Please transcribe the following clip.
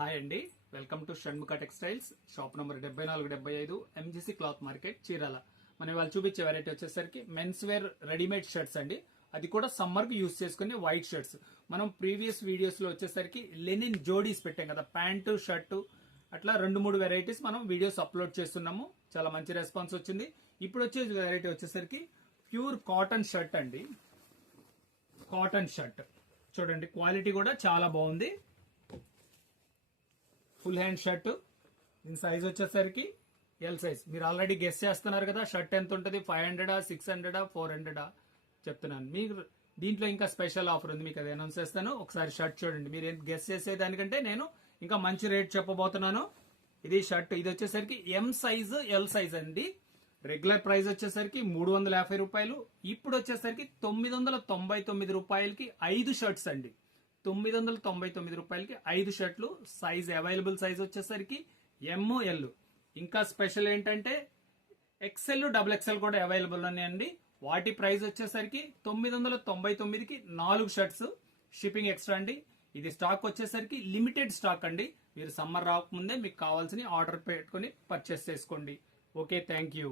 Hi అండి, welcome to Shanmukha textiles. Shop number 7475 MGC cloth market, Chirala. మనం ఇవాళ చూపించే వెరైటీ వచ్చేసరికి మెన్స్ వేర్ రెడీమేడ్ షర్ట్స్ అండి. అది కూడా సమ్మర్ కి యూస్ చేసుకునే వైట్ షర్ట్స్. మనం ప్రీవియస్ వీడియోస్ లో వచ్చేసరికి లెనిన్ జోడీస్ పెట్టాం కదా, ప్యాంటు షర్టు అట్లా 2-3 వెరైటీస్ మనం వీడియోస్ అప్లోడ్ చేస్తున్నాము. చాలా మంచి రెస్పాన్స్ వచ్చింది. ఇప్పుడు వచ్చే వెరైటీ వచ్చేసరికి ప్యూర్ కాటన్ షర్ట్ అండి. కాటన్ షర్ట్ చూడండి, క్వాలిటీ కూడా చాలా బాగుంది. Full hand shirt. దీని సైజ్ వచ్చేసరికి ఎల్ సైజ్. మీరు ఆల్రెడీ గెస్ చేస్తున్నారు కదా షర్ట్ ఎంత ఉంటుంది, 500, 600, 400 చెప్తున్నాను. మీకు దీంట్లో ఇంకా స్పెషల్ ఆఫర్ ఉంది, మీకు అది అనౌన్స్ చేస్తాను. ఒకసారి షర్ట్ చూడండి. మీరు గెస్ చేసేదానికంటే నేను ఇంకా మంచి రేట్ చెప్పబోతున్నాను. ఇది షర్ట్, ఇది వచ్చేసరికి ఎం సైజ్ ఎల్ సైజ్ అండి. రెగ్యులర్ ప్రైస్ వచ్చేసరికి 350 రూపాయలు. ఇప్పుడు వచ్చేసరికి 999 రూపాయలకి 5 షర్ట్స్ అండి. 999 రూపాయలకి 5 షర్ట్లు. సైజ్ అవైలబుల్ సైజ్ వచ్చేసరికి ఎంఎల్. ఇంకా స్పెషల్ ఏంటంటే ఎక్సెల్, డబుల్ ఎక్సెల్ కూడా అవైలబుల్ ఉన్నాయండి. వాటి ప్రైస్ వచ్చేసరికి 999కి 4 షర్ట్స్. షిప్పింగ్ ఎక్స్ట్రా అండి. ఇది స్టాక్ వచ్చేసరికి లిమిటెడ్ స్టాక్ అండి. మీరు సమ్మర్ రాకముందే మీకు కావాల్సిన ఆర్డర్ పెట్టుకుని పర్చేస్ చేసుకోండి. Okay, thank you.